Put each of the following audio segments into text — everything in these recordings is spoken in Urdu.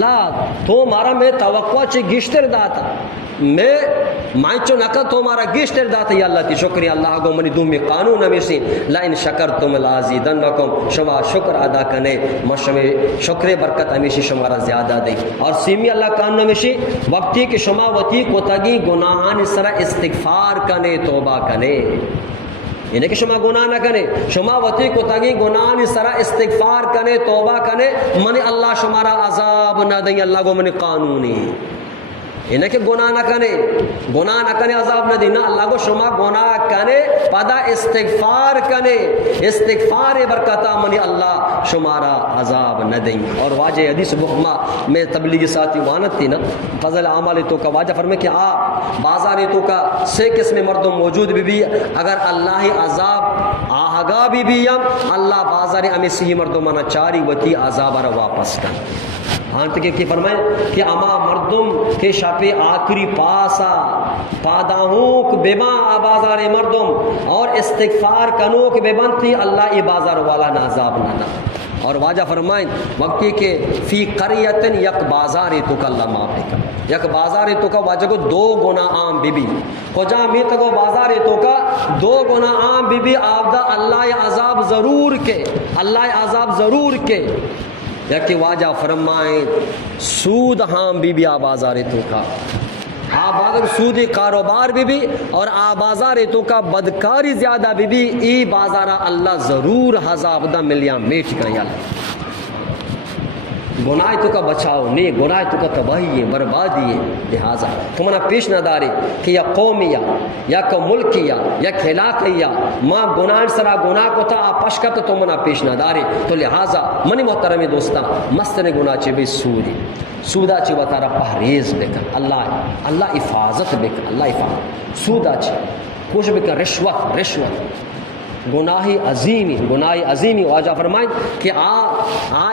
لا تو مارا میں توقع چی گشتر داتا میں مائچو نکا تو مارا گشتر داتا یا اللہ تی شکری اللہ کو منی دومی قانون ہمیشی لئن شکرتم لازیدنکم شما شکر ادا کنے مشمی شکر برکت ہمیشی شمارا زیادہ دے. اور سیمی اللہ قانون ہمیشی وقتی کہ شما وطی کو تگی گناہان سرا استغفار کنے توبہ کنے یعنی کہ شما گناہ نہ کنے شما وطی کو تگی گناہ سرا استغفار کنے توبہ کنے منی اللہ شمارا عذاب نہ دیں اللہ کو منی قانونی یعنی کہ گناہ نہ کنے عذاب نہ دیں نہ اللہ کو شما گناہ کنے پدا استغفار کنے استغفار برکتا منی اللہ شمارا عذاب نہ دیں. اور واجہ حدیث بخما میں تبلیغی ساتھی وانت تھی نا فضل عمال تو کا واجہ فرمے کہ آپ بازار تو کا سے قسم مردم موجود بھی اگر اللہ عذاب آہگا بھی اللہ بازار ہمیں سی مردمانہ چاری وتی عذاب را واپس کر. ہاں تک کہ فرمائے کہ اما مردم کے شاپے آخری پاسا پاداہوک بیبا بازار مردم اور استغفار کنوک بیبن تھی اللہ ای بازار والا نازاب نہ. اور واجہ فرمائیں وقتی کہ فی قریتن یک بازار تو کا اللہ معاف کا یک بازار تو کا واجہ کو دو گناہ عام بی بی کجا می تکو بازار تو کا دو گناہ عام بی بی آپ دا اللہ عذاب ضرور کے اللہ عذاب ضرور کے یکی واجہ فرمائیں سود ہام بی بی آبازار تو کا آپ اگر سودی کاروبار بھی اور آبازار تو کا بدکاری زیادہ بھی ای بازارہ اللہ ضرور حذاب دا ملیاں میٹ کا یا گناہ تو کا بچاؤ نہیں گناہ تو کا تباہی ہے بربادی ہے. لہذا تمہارا پیش نہ دارے کہ یا قومیا یا کو ملکیا یا کھلاکیا ماں گناہ سرا گناہ کو تھا پش کا تو تمہارا پیش نہ دارے. تو لہذا منی محترمی دوستا مستن گناہ چے بھی سوری سودا چے وطارہ پہریز بکر اللہ حفاظت بکر اللہ حفاظت سودا چے کچھ بکر رشوت گناہی عظیمی واجہ فرمائیں کہ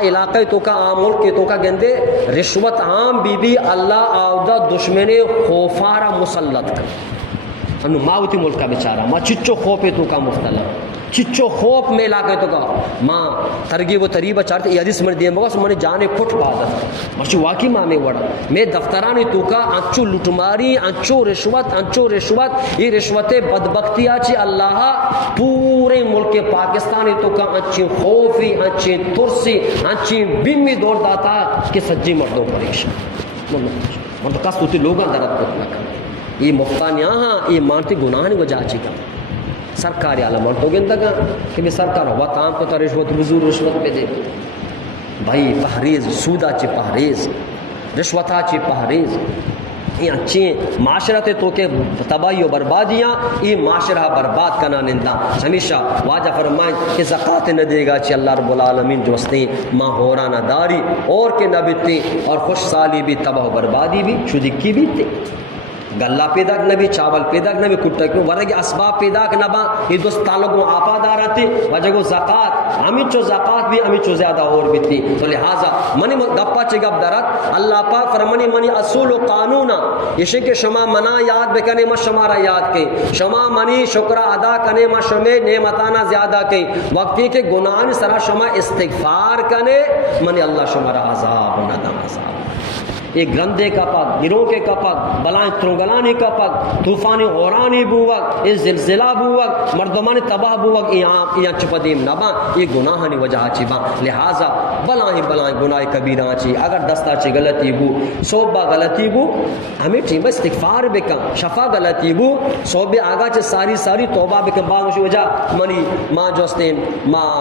علاقہ تو کا ملک کے تو کا گندے رشوت عام بی بی اللہ آودہ دشمن خوفارہ مسلط کر انو ماوتی ملک کا بیچارہ ماں چچو خوفے تو کا مختلف چچو خوف میں علاقہ تو کا ماں ترغیب و تریبہ چارتے یہ حدیث میں دیئے مگا میں جانے پھٹ پادت مچی واقعی ماں میں وڑا میں دفترانی تو کا انچو لٹماری انچو رشوت یہ رشوت بدبختی آچی اللہ پورے ملک پاکستانی تو کا انچی خوفی انچی ترسی انچی بیمی دوڑ داتا کہ سجی مردوں پریشان مردوں کس توتی لوگاں درد کتنا کر یہ مفتان یہاں یہ مانتی گناہ نہیں وجہ چی کا سرکاری عالمان تو گندہ گا کہ بھی سرکار وطان کو تا رشوت بزور رشوت پہ دے بھائی پہریز سودا چی پہریز رشوتا چی پہریز یہ اچھی معاشرت تو کہ تباہی و بربادیاں یہ معاشرہ برباد کرنا نندہ ہمیشہ واجہ فرمائیں کہ زکاة نہ دے گا چی اللہ رب العالمین جو استے ماں ہورانا داری اور کے نہ بیتے اور خوش سالی بھی تباہ و بربادی بھی شدکی بھی تے گلہ پیدا کرنا بھی چاول پیدا کرنا بھی کٹا کیوں ورگی اسباب پیدا کرنا با یہ دوست تعلق میں آپا داراتی وجہ کو زکاة ہمیں چو زکاة بھی ہمیں چو زیادہ اور بھی تھی. تو لہذا منی گپا چی گپ دارت اللہ پاک فرمانی منی اصول و قانونا یہ کہ شما منا یاد بکنے ما شمارا یاد کے شما منی شکرہ ادا کنے ما شمی نعمتانا زیادہ کے وقتی کے گناہن سرا شما استغفار کنے منی اللہ شمارا عذاب ندم عذاب ایک گرندے کا پاک گروہ کے کا پاک بلائیں ترنگلانی کا پاک طوفانی غورانی بوک یہ زلزلہ بوک مردمانی تباہ بوک یہ چپدیم نبا یہ گناہانی وجہ چی با. لہذا بلائیں گناہ کبیرہ چی اگر دستا چی غلطی بو صوبہ غلطی بو ہمیں ٹیم استغفار بکن شفا غلطی بو صوبہ آگا چی ساری توبہ بکن باغشی وجہ منی ماں جوستین ماں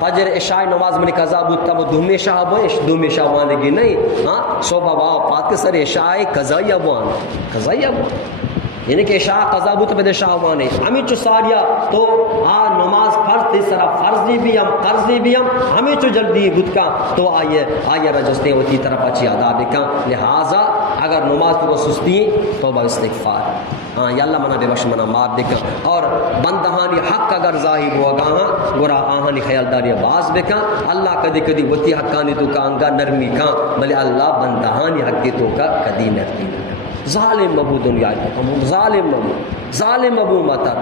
فجر عشاء نماز منی قضا بودتا وہ دومی شاہ بو دومی شاہ وانگی نہیں صوبہ با پاک کے سر عشاء قضائیہ بوان یعنی کہ عشاء قضا بوت پہ شاہوانے ہمیں چو ساریا تو نماز فرض تی سرا فرضی بھی ہم قرضی بھی ہمیں چو جلدی بوت کا تو آئیے رجستے ہوتی طرف اچھی عذاب کا. لہٰذا اگر نماز تو سستی توبہ استغفار یا اللہ منا بے بخش منا معاف دکا اور بندہانی حق اگر ظاہر ہوا گاہاں گورا آہانی خیالداری باز بکا اللہ کدی وتی حقانی تو کا انگا نرمی کا بلے اللہ بندہانی حق تو کا کدی نرمی ظالم مبو دنیا ظالم مبو مطر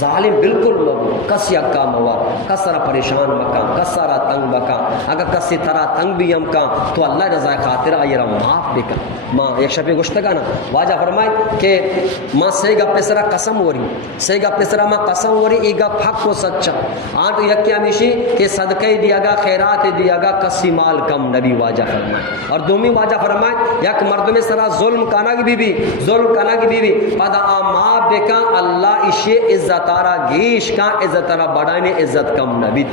ظالم بالکل مبو کس یکا موار کس سرا پریشان مکان کس سرا تنگ مکان اگر کسی طرح تنگ بھی ہم کان تو اللہ رضا خاطر آئیرا معاف بکن. ماں ایک شبی گشتگا نا واجہ فرمائے کہ ماں سے گا پیسرا قسم وری سے گا پیسرا ماں قسم وری ایگا حق کو سچا آن تو یک کیا میشی کہ صدقہ دیا گا خیرات دیا گا کسی مال کم نبی واجہ فرمائے. اور دومی واجہ فرمائے یک مرد میں سرا ظلم کانا کی بی ظلم کانا کی بی پدا آماب بکا اللہ اشی عزتارا گیش کا عزتارا بڑھائنے عزت کم نبی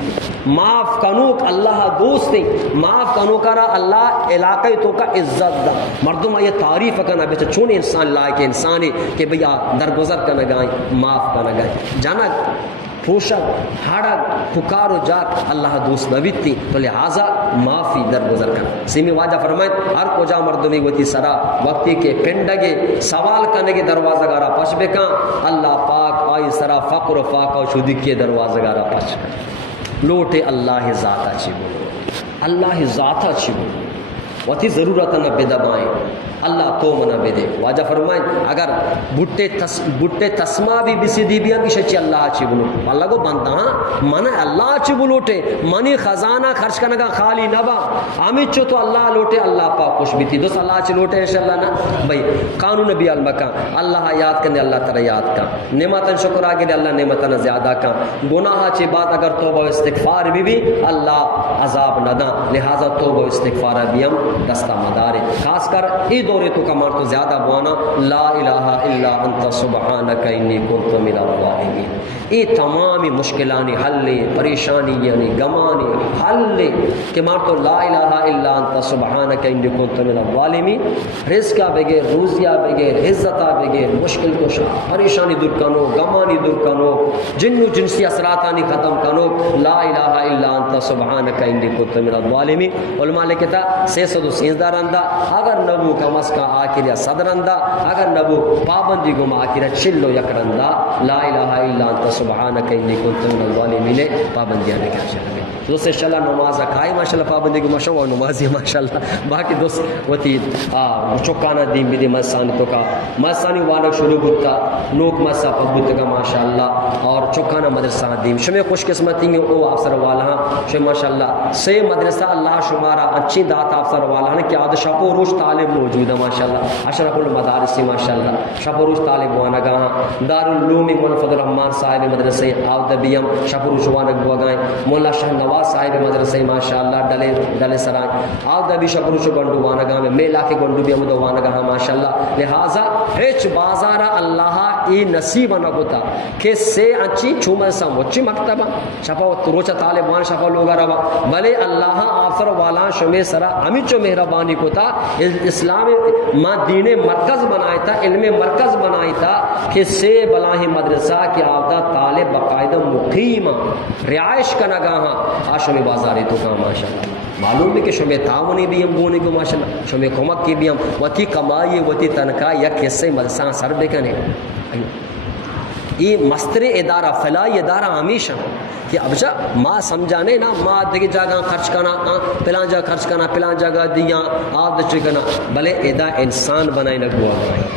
معاف کنوک اللہ دوستی معاف کنوکارا اللہ علاقے تو کا عزت دا مردم یہ تعریف کرنا بیچا چون انسان لائق انسانی کہ بھیا درگزر کرنا گائیں معاف کرنا گائیں جانا پوشا ہاڑا پکارو جاک اللہ دوست نبیتی تو لہذا معافی درگزر کرنا. سیمی واجہ فرمائے ہر کجا مردمی وتی سرا وقتی کے پنڈگے سوال کرنے کے دروازہ گارا پش بکان اللہ پاک آئی سرا فقر و فاقہ و شدی کے دروازہ گارا پش لوٹے اللہ ذاتہ چی بولو اللہ ذاتہ چی بولو وتی ضرورت نہ بے دبائیں اللہ تو منا بے دے. واجہ فرمائیں اگر بٹے تسما بھی بسی دی بھی ہم شچی اللہ چی بولو اللہ کو بنتا ہاں منا اللہ چی بولوٹے منی خزانہ خرچ کرنے کا خالی نبا آمین چو تو اللہ لوٹے اللہ پاک خوش بھی تھی دوست اللہ چی لوٹے انشاءاللہ نا بھئی قانون بھی المکان اللہ یاد کرنے اللہ ترہ یاد کا نعمتاً شکر آگے دے اللہ نعمتاً زیادہ کا گناہ چی بات اگر توبہ استغفار بھی اللہ عذاب ندا لہذا توبہ استغفار بھی ہم دستہ مدارے خاص کر ای دورے تو کمار تو زیادہ بوانا لا الہ الا انت سبحانک انی کنت من الظالمین. ای تمامی مشکلانی حل پریشانی یعنی گمانی حل کہ مار تو لا الہ الا انت سبحانک انی کنت من الظالمین رزقہ بغیر روزیہ بغیر عزتہ بغیر مشکل کو پریشانی دور کنو گمانی دور کنو جن و جنسی اثراتانی ختم کنو لا الہ الا انت سبحانک انی کنت من الظالمین. علماء نے کہتا 630 رندہ اگر نبو کم از کا آخر صدر رندہ اگر نبو پابندی گم آخر چلو یک رندہ لا الہ الا انت سبحانک انی کنت من الظالمین پابندیاں نے کیا چلے دوست انشاءاللہ نماز کھائی ماشاءاللہ پابندی گم شو و نمازی ماشاءاللہ باقی دوست وتی چوکانا دین بھی دی مسانی تو کا مسانی وانک شروع بتا نوک مسا پبت کا ماشاءاللہ اور چوکانا مدرسہ دین شمی خوش قسمتی ہیں او افسر والا شمی ماشاءاللہ سے مدرسہ اللہ شمارا اچھی دات افسر والا کہ آدھ شب و روز طالب موجود ہے ماشاءاللہ اشرف المدارسی ماشاءاللہ شب و روز طالب وانا گاہاں دارالعلوم منفذ الرحمن صاحب مدرسے آودہ بیم شب و روز وانک بوگائیں مولا شاہ نواز صاحب مدرسے ماشاءاللہ ڈلے سرائیں آودہ بھی شب و روز گنڈو وانا گاہ میں میلا کے گنڈو بھی امدو وانا گاہاں ماشاءاللہ لہذا ہیچ بازارہ اللہ ای نصیب نکتا کہ سے اچھی چومن سا مچی مکتبہ شفا و روچہ طالب وان شفا لوگا روا بلے اللہ آفر والا شمی سرا ہمیں چو مہربانی کو تھا اسلام ماں دین مرکز بنائی تھا علم مرکز بنائی تھا کہ سے بلاہ مدرسہ کی آبدہ طالب باقاعدہ مقیم رعائش کا نگاہاں آشمی بازاری تو کہاں ماشاءاللہ معلوم ہے کہ شمی تعاونی بھی ہم بونے کو ماشاءاللہ شمی کمک کی بھی ہم وتی کمائی وتی تنخواہ یک حصے مدرسہ سر بکنے یہ مستر ادارہ فلائی ادارہ ہمیشہ کہ اب جا ماں سمجھانے نا ماں دیکھ جگہ خرچ کرنا پلان جگہ خرچ کرنا پلان جگہ دیا آپ دچے کرنا بلے ادا انسان بنائے نگوا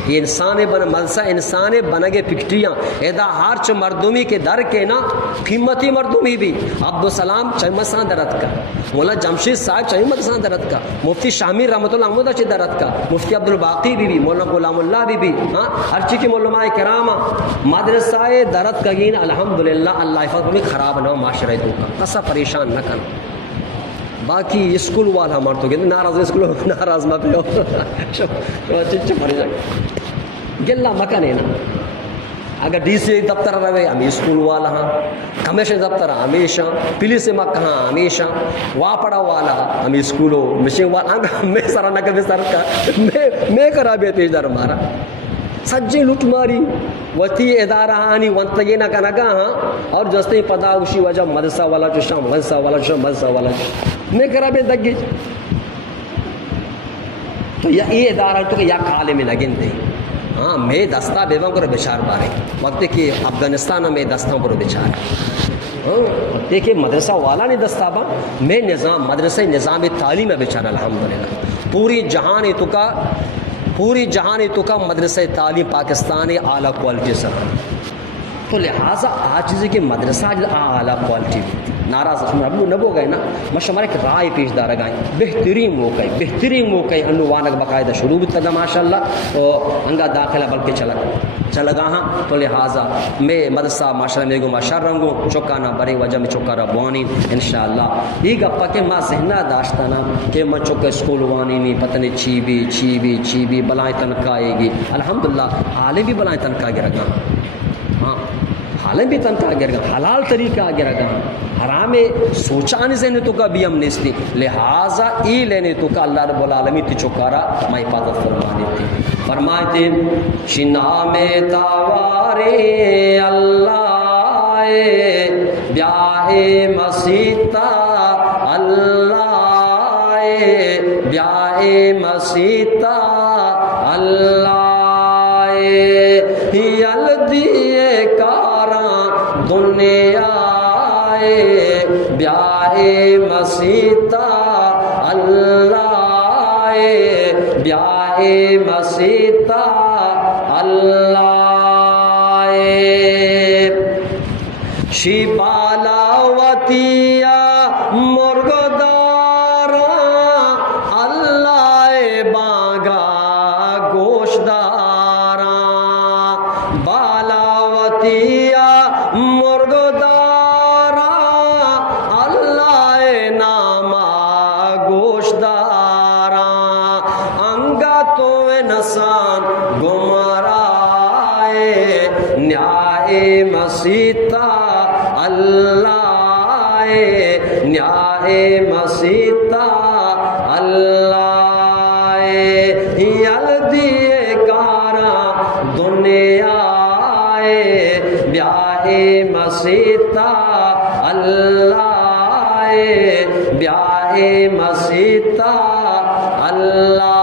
یہ انسان بنا ملسا انسان بنگے پکٹیاں ادا ہارچ مردمی کے در کے نا قیمتی مردمی بھی عبدالسلام چمسان درد کا مولا جمشید صاحب چمسان درد کا مفتی شامیر رحمۃ اللہ محمود اچھی درد کا مفتی عبدالباقی بھی مولانا غلام اللہ بھی ہر چیز کی علماء کرام مدرسہ درد کا گین الحمدللہ اللہ حفظ میں خراب نہ معاشرہ تو کا کسا پریشان نہ کرنا باقی اسکول والا مار تو گے ناراض اسکول ناراض مت لو چچ پریشان گلا مکانے نا اگر ڈی سی دفتر رہے ہم اسکول والا ہاں کمیشن دفتر ہمیشہ پولیس مکہ ہاں ہمیشہ واپڑا والا ہم اسکولوں مشین والا میں سارا نہ کبھی سر کا میں کرا بے تیج در مارا سجے لٹ ماری وتی ادارہ ہانی ونتگی نہ کا نگا ہاں اور جستے پتا اسی وجہ مدرسہ والا جو شام مدرسہ والا جو مدرسہ والا میں کرا بے دگی تو یہ ادارہ تو یا کالے میں لگن دے ہاں میں دستہ بیوان کو بچار بارے وقت کہ افغانستان میں دستوں کو بچار دیکھیں مدرسہ والا نہیں دستہ با میں نظام مدرسہ نظام تعلیم بچار الحمدللہ پوری جہان تو کا مدرسہ تعلیم پاکستان اعلیٰ کوالٹی سر تو لہٰذا آجزی کے مدرسہ اعلیٰ کوالٹی ناراض ابو نبو گئے نا مشمار ایک رائے پیش دار گائیں بہترین موقع انو وانک باقاعدہ شروع بھی تھا ماشاء اللہ تو انگا داخلہ بلکہ چلا گا ہاں تو لہٰذا میں مدرسہ ماشاء اللہ میرے ماشاء رنگوں چوکانا بڑے وجہ میں چوکا ربوانی انشاءاللہ یہ گپا کہ ماں ذہنہ داشتانا کہ میں چوکا اسکول وانی نہیں پتہ نہیں چی بھی بلائیں تنخواہ آئے گی الحمدللہ حالے بھی بلائیں تنخواہ گرا گا ہاں حالیں بھی تنخواہ گر گا حلال طریقہ گر گا حرام سوچانے سے تو کا بھی ہم نیستی لہٰذا ای لینے تو کا اللہ رب العالمین تی چکارا میں حفاظت فرمانے تھی فرمائے شنا میں تاوارے اللہ بیاہ مسیطہ اللہ بیاہ مسیطہ اللہ یلدیے کاراں دنیا بیاہ مسیطہ اللہ بیاہ مسیطہ اللہ شیبالاوتیا مرغدارا اللہ بانگا گوشدارا بالاوتیا مرغدارا اللہ ناما گوشدارا انگا تو نسان گمرائے نیائے مسیطہ اللہ نیائے مسیطہ اللہ یلدیے کارا دنیا بیاہ مسیطہ اللہ بیاہ مسیطہ اللہ